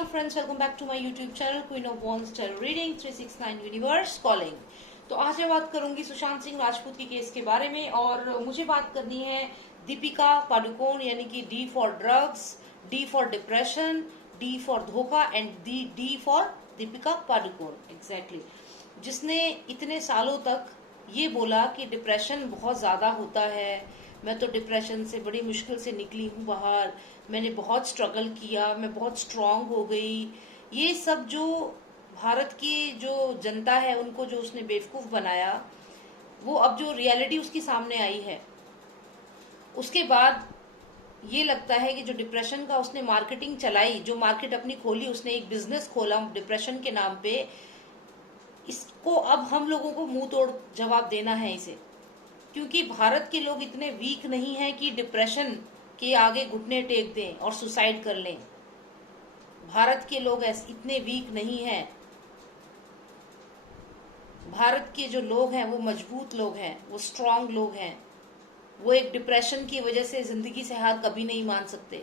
Hello friends, welcome back to my YouTube channel Queen of Wands Tarot Reading 369 Universe Calling। तो आज मैं बात करूंगी सुशांत सिंह राजपूत के केस के बारे में और मुझे बात करनी है दीपिका पादुकोण यानी कि D for drugs, D for depression, D for धोखा and D for Deepika Padukone exactly, जिसने इतने सालों तक ये बोला कि डिप्रेशन बहुत ज्यादा होता है, मैं तो डिप्रेशन से बड़ी मुश्किल से निकली हूँ बाहर, मैंने बहुत स्ट्रगल किया, मैं बहुत स्ट्रांग हो गई। ये सब जो भारत की जो जनता है उनको जो उसने बेवकूफ बनाया, वो अब जो रियलिटी उसकी सामने आई है, उसके बाद ये लगता है कि जो डिप्रेशन का उसने मार्केटिंग चलाई, जो मार्केट अपनी खोली, उसने एक बिजनेस खोला डिप्रेशन के नाम पे, इसको अब हम लोगों को मुंह तोड़ जवाब देना है इसे। क्योंकि भारत के लोग इतने वीक नहीं हैं कि डिप्रेशन के आगे घुटने टेक दें और सुसाइड कर लें। भारत के लोग ऐसे इतने वीक नहीं हैं। भारत के जो लोग हैं वो मजबूत लोग हैं, वो स्ट्रांग लोग हैं। वो एक डिप्रेशन की वजह से जिंदगी से हार कभी नहीं मान सकते।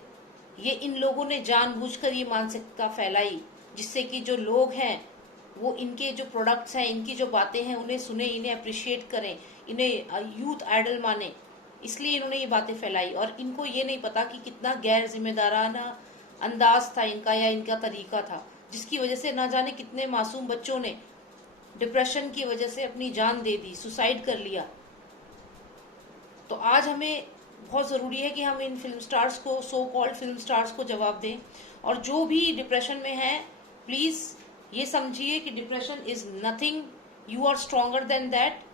ये इन लोगों ने जानबूझकर ये मानसिकता फैलाई, जिससे कि जो लोग हैं वो इनके जो प्रोडक्ट्स हैं, इनकी जो बातें हैं उन्हें सुने, इन्हें अप्रिशिएट करें, इन्हें यूथ आइडल माने। इसलिए इन्होंने ये बातें फैलाई और इनको ये नहीं पता कि कितना गैर जिम्मेदाराना अंदाज था इनका या इनका तरीका था, जिसकी वजह से ना जाने कितने मासूम बच्चों ने डिप्रेशन की वजह से अपनी जान दे दी, सुसाइड कर लिया। तो आज हमें बहुत जरूरी है कि हम इन फिल्म स्टार्स को, सो कॉल्ड फिल्म स्टार्स को जवाब दें। और जो भी डिप्रेशन में है, प्लीज ये समझिए कि depression is nothing, you are stronger than that.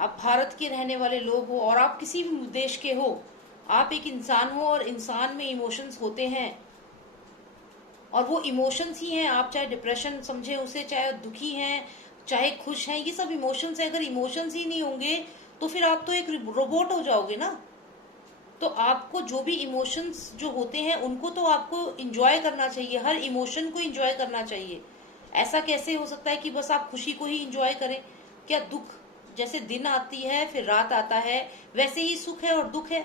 आप भारत के रहने वाले लोग हो और आप किसी भी देश के हो, आप एक इंसान हो और इंसान में इमोशंस होते हैं और वो इमोशंस ही हैं। आप चाहे डिप्रेशन समझे उसे, चाहे दुखी हैं, चाहे खुश हैं, ये सब इमोशंस है। अगर इमोशंस ही नहीं होंगे तो फिर आप तो एक रोबोट हो जाओगे ना। तो आपको जो भी इमोशंस जो होते हैं उनको तो आपको इंजॉय करना चाहिए, हर इमोशन को इंजॉय करना चाहिए। ऐसा कैसे हो सकता है कि बस आप खुशी को ही इंजॉय करें? क्या दुख, जैसे दिन आती है फिर रात आता है, वैसे ही सुख है और दुख है।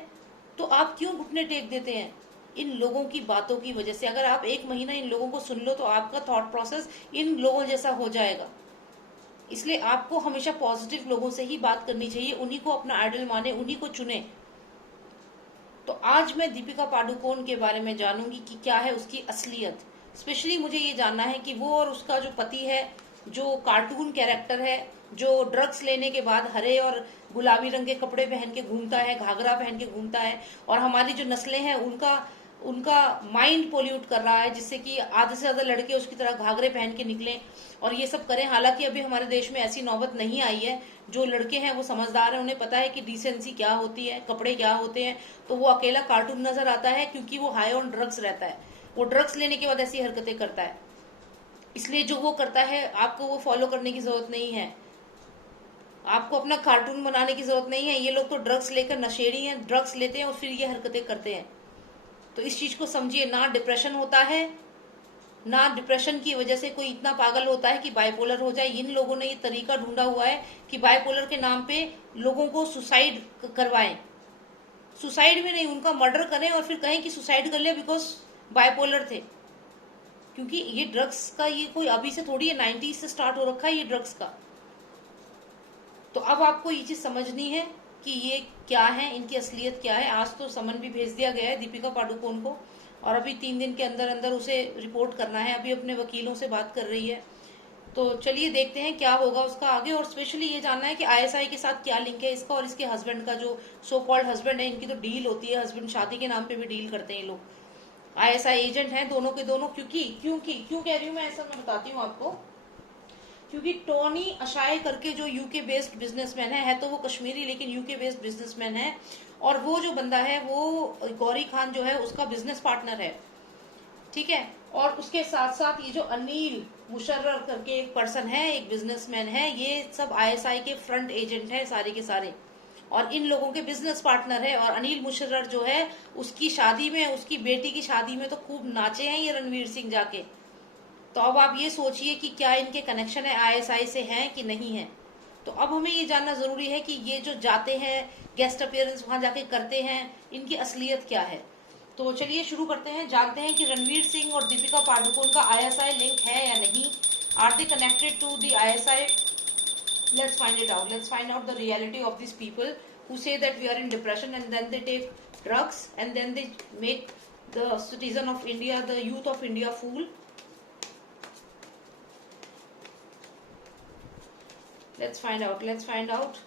तो आप क्यों घुटने टेक देते हैं इन लोगों की बातों की वजह से? अगर आप एक महीना इन लोगों को सुन लो तो आपका थॉट प्रोसेस इन लोगों जैसा हो जाएगा। इसलिए आपको हमेशा पॉजिटिव लोगों से ही बात करनी चाहिए, उन्हीं को अपना आइडल माने, उन्हीं को चुने। तो आज मैं दीपिका पादुकोण के बारे में जानूंगी कि क्या है उसकी असलियत। स्पेशली मुझे ये जानना है कि वो और उसका जो पति है, जो कार्टून कैरेक्टर है, जो ड्रग्स लेने के बाद हरे और गुलाबी रंग के कपड़े पहन के घूमता है, घाघरा पहन के घूमता है और हमारी जो नस्लें हैं उनका माइंड पोल्यूट कर रहा है, जिससे कि आधे से ज्यादा लड़के उसकी तरह घाघरे पहन के निकलें और ये सब करें। हालांकि अभी हमारे देश में ऐसी नौबत नहीं आई है। जो लड़के हैं वो समझदार हैं, उन्हें पता है कि डिसेंसी क्या होती है, कपड़े क्या होते हैं। तो वो अकेला कार्टून नजर आता है क्योंकि वो हाई ऑन ड्रग्स रहता है। वो ड्रग्स लेने के बाद ऐसी हरकतें करता है। इसलिए जो वो करता है आपको वो फॉलो करने की जरूरत नहीं है, आपको अपना कार्टून बनाने की जरूरत नहीं है। ये लोग तो ड्रग्स लेकर नशेड़ी हैं, ड्रग्स लेते हैं और फिर ये हरकतें करते हैं। तो इस चीज को समझिए, ना डिप्रेशन होता है, ना डिप्रेशन की वजह से कोई इतना पागल होता है कि बाइपोलर हो जाए। इन लोगों ने ये तरीका ढूंढा हुआ है कि बाइपोलर के नाम पे लोगों को सुसाइड करवाएं। सुसाइड भी नहीं, उनका मर्डर करें और फिर कहें कि सुसाइड कर लिया बिकॉज बाइपोलर थे। क्योंकि ये ड्रग्स का ये कोई अभी से थोड़ी है, 90s से स्टार्ट हो रखा है ये ड्रग्स का। तो अब आपको ये चीज समझनी है कि ये क्या है, इनकी असलियत क्या है। आज तो समन भी भेज दिया गया है दीपिका पादुकोण को और अभी 3 दिन के अंदर अंदर उसे रिपोर्ट करना है। अभी अपने वकीलों से बात कर रही है। तो चलिए देखते हैं क्या होगा उसका आगे। और स्पेशली ये जानना है कि आईएसआई के साथ क्या लिंक है इसका और इसके हस्बैंड का, जो सो कॉल्ड हस्बैंड है। इनकी तो डील होती है, हस्बैंड शादी के नाम पे भी डील करते हैं ये लोग। आईएसआई एजेंट हैं दोनों के दोनों। क्यों कह रही हूँ मैं ऐसा, मैं बताती हूँ आपको। क्योंकि टोनी अशाय करके जो यूके बेस्ड बिजनेसमैन है तो वो कश्मीरी लेकिन यूके बेस्ड बिजनेसमैन है, और वो जो बंदा है वो गौरी खान जो है उसका बिजनेस पार्टनर है, ठीक है। और उसके साथ साथ ये जो अनिल मुशर्रर करके एक पर्सन है, एक बिजनेसमैन है, ये सब आईएसआई के फ्रंट एजेंट है सारे के सारे, और इन लोगों के बिजनेस पार्टनर है। और अनिल मुशर्रर जो है उसकी शादी में, उसकी बेटी की शादी में तो खूब नाचे हैं ये रणवीर सिंह जाके। तो अब आप ये सोचिए कि क्या इनके कनेक्शन है आईएसआई से हैं कि नहीं है। तो अब हमें ये जानना जरूरी है कि ये जो जाते हैं गेस्ट अपीयरेंस वहां जाके करते हैं, इनकी असलियत क्या है। तो चलिए शुरू करते हैं, जानते हैं कि रणवीर सिंह और दीपिका पादुकोण का आईएसआई लिंक है या नहीं. Are they connected to the ISI? Let's find it out. Let's find out the reality of these people who say that we are in depression and then they take drugs and then they make the citizen of India, the youth of India fool. Let's find out. Let's find out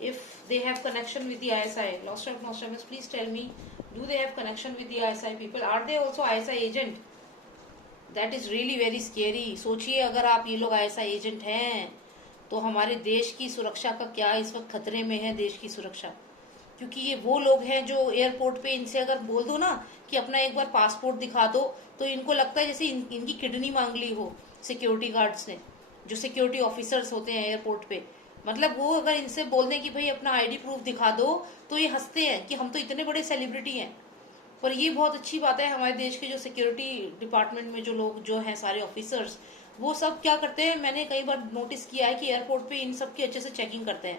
if they have connection with the ISI. Nostradamus, please tell me, do they have connection with the ISI people? Are they also ISI agent? That is really very scary. सोचिए अगर आप ये लोग ISI agent हैं तो हमारे देश की सुरक्षा का क्या इस वक्त खतरे में है देश की सुरक्षा. क्योंकि ये वो लोग हैं जो एयरपोर्ट पे इनसे अगर बोल दो ना कि अपना एक बार पासपोर्ट दिखा दो तो इनको लगता है जैसे इनकी किडनी मांग ली हो सिक्योरिटी गार्ड्स ने, जो सिक्योरिटी ऑफिसर्स होते हैं एयरपोर्ट पे. मतलब वो अगर इनसे बोल दें कि भाई अपना आईडी प्रूफ दिखा दो तो ये हंसते हैं कि हम तो इतने बड़े सेलिब्रिटी हैं. पर ये बहुत अच्छी बात है, हमारे देश के जो सिक्योरिटी डिपार्टमेंट में जो लोग जो हैं सारे ऑफिसर्स, वो सब क्या करते हैं, मैंने कई बार नोटिस किया है कि एयरपोर्ट पे इन सब की अच्छे से चेकिंग करते हैं,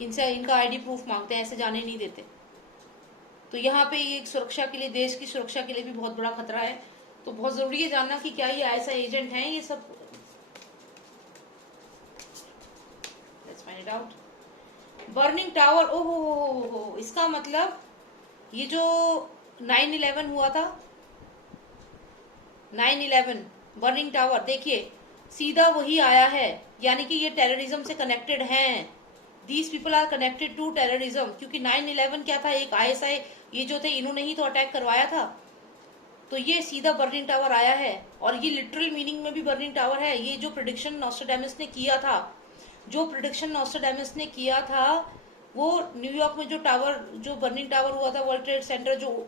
इनसे इनका आईडी प्रूफ मांगते हैं, ऐसे जाने नहीं देते. तो यहाँ पे ये सुरक्षा के लिए, देश की सुरक्षा के लिए भी बहुत बड़ा खतरा है. तो बहुत जरूरी है जानना कि क्या ये ऐसा एजेंट हैं ये सब. Let's find it out. Burning tower, ओहो, इसका मतलब ये जो 9/11 हुआ था, 9/11 बर्निंग टावर, देखिए सीधा वही आया है. यानी कि ये टेररिज्म से कनेक्टेड हैं. These people are connected to terrorism. क्योंकि 9/11 क्या था, एक आईएसआई ये जो थे इन्होंने ही तो अटैक करवाया था. तो ये सीधा बर्निंग टावर आया है और ये लिटरल मीनिंग में भी बर्निंग टावर है. ये जो प्रेडिक्शन नॉस्ट्राडामस ने किया था, वो न्यूयॉर्क में जो टावर, जो बर्निंग टावर हुआ था, वर्ल्ड ट्रेड सेंटर जो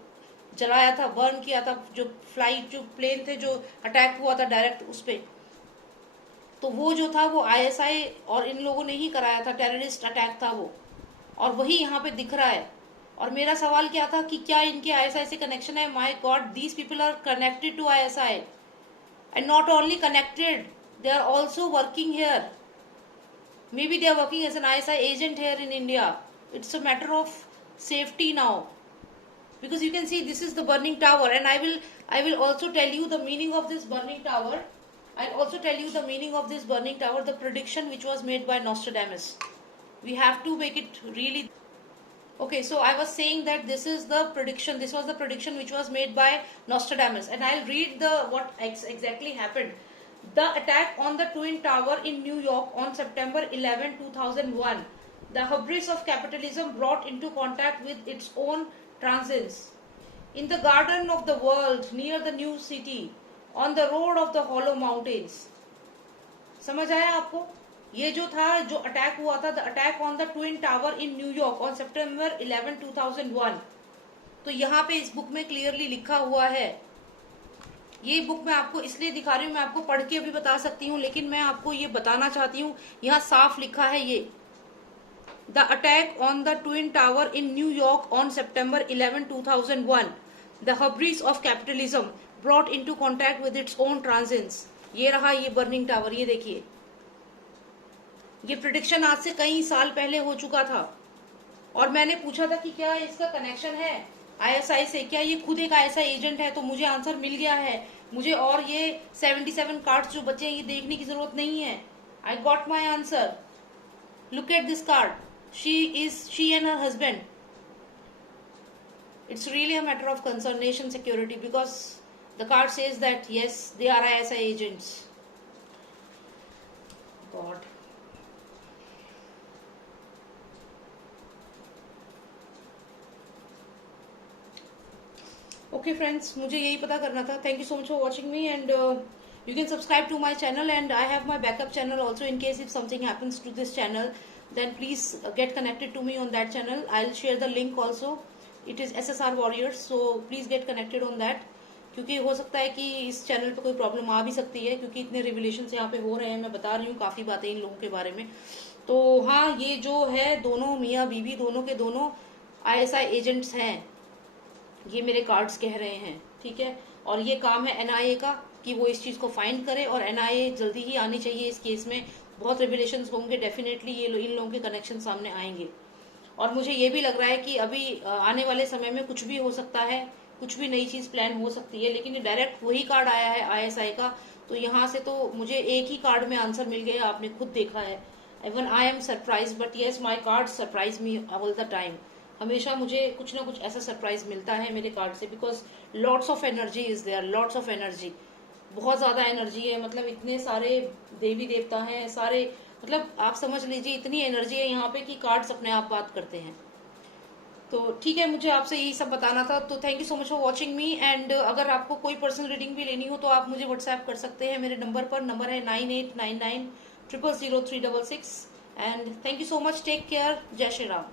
जलाया था, बर्न किया था, जो फ्लाइट, जो प्लेन थे, जो अटैक हुआ था डायरेक्ट उस पे, तो वो जो था वो आईएसआई और इन लोगों ने ही कराया था, टेररिस्ट अटैक था वो. और वही यहाँ पे दिख रहा है. और मेरा सवाल क्या था कि क्या इनके आईएसआई से कनेक्शन है. My God, these people are connected to ISI and not only connected, they are also working here. Maybe they are working as an ISI agent here in India. It's a matter of safety now, because you can see this is the burning tower, and I will also tell you the meaning of this burning tower. I'll also tell you the meaning of this burning tower, the prediction which was made by Nostradamus. We have to make it really. Okay, so I was saying that this is the prediction. This was the prediction which was made by Nostradamus, and I'll read the what exactly happened. The attack on the Twin Tower in New York on September 11, 2001. The hubris of capitalism brought into contact with its own transience. In the garden of the world, near the new city, on the road of the hollow mountains. समझ आया आपको? ये जो था, जो attack हुआ था, the attack on the Twin Tower in New York on September 11, 2001. तो यहाँ पे इस बुक में क्लियरली लिखा हुआ है. ये बुक मैं आपको इसलिए दिखा रही हूँ, मैं आपको पढ़ के अभी बता सकती हूँ, लेकिन मैं आपको ये बताना चाहती हूँ, यहाँ साफ लिखा है ये. The attack on the twin tower in New York on September 11, 2001. The hubris of capitalism brought into contact with its own transience. ये रहा ये बर्निंग टावर. ये देखिए, ये प्रिडिक्शन आज से कई साल पहले हो चुका था और मैंने पूछा था कि क्या इसका कनेक्शन है आईएसआई से, क्या ये खुद एक आईएसआई एजेंट है. तो मुझे आंसर मिल गया है. मुझे और ये 77 कार्ड्स जो बचे हैं ये देखने की जरूरत नहीं है. I got my answer. Look at this card. She and her husband. It's really a matter of concern, nation security, because the card says that yes, they are ISI agents. God. Okay friends, मुझे यही पता करना था. Thank you so much for watching me, and you can subscribe to my channel, and I have my backup channel also in case if something happens to this channel, then please get connected to me on that channel. I'll share the link also. It is SSR Warriors, so please get connected on that. क्योंकि हो सकता है कि इस channel पे कोई problem आ भी सकती है, क्योंकि इतने रिविलेशन यहाँ पे हो रहे हैं. मैं बता रही हूँ काफी बातें इन लोगों के बारे में. तो हाँ, ये जो है दोनों मियाँ बीवी, दोनों के दोनों ISI एजेंट्स हैं, ये मेरे कार्ड्स कह रहे हैं. ठीक है, और ये काम है NIA का कि वो इस चीज को फाइंड करे, और NIA जल्दी ही आनी चाहिए इस केस में. बहुत रिविलेशन होंगे डेफिनेटली, ये इन लोगों के कनेक्शन सामने आएंगे. और मुझे ये भी लग रहा है कि अभी आने वाले समय में कुछ भी हो सकता है, कुछ भी नई चीज प्लान हो सकती है। लेकिन डायरेक्ट वही कार्ड आया है ISI का, तो यहाँ से तो मुझे एक ही कार्ड में आंसर मिल गया, आपने खुद देखा है। Even I am surprise, but yes my card surprise me all the time. हमेशा मुझे कुछ ना कुछ ऐसा सरप्राइज मिलता है मेरे कार्ड से, because lots of energy is there, lots of energy, बहुत ज्यादा एनर्जी है। मतलब इतने सारे देवी देवता हैं, सारे, मतलब आप समझ लीजिए इतनी एनर्जी है यहाँ पे कि कार्ड्स अपने आप बात करते हैं। तो ठीक है, मुझे आपसे यही सब बताना था। तो thank you so much for watching me. And अगर आपको कोई पर्सनल रीडिंग भी लेनी हो तो आप मुझे व्हाट्सएप कर सकते हैं मेरे नंबर पर। नंबर है 9899000366। And thank you so much, take care, जय श्री राम।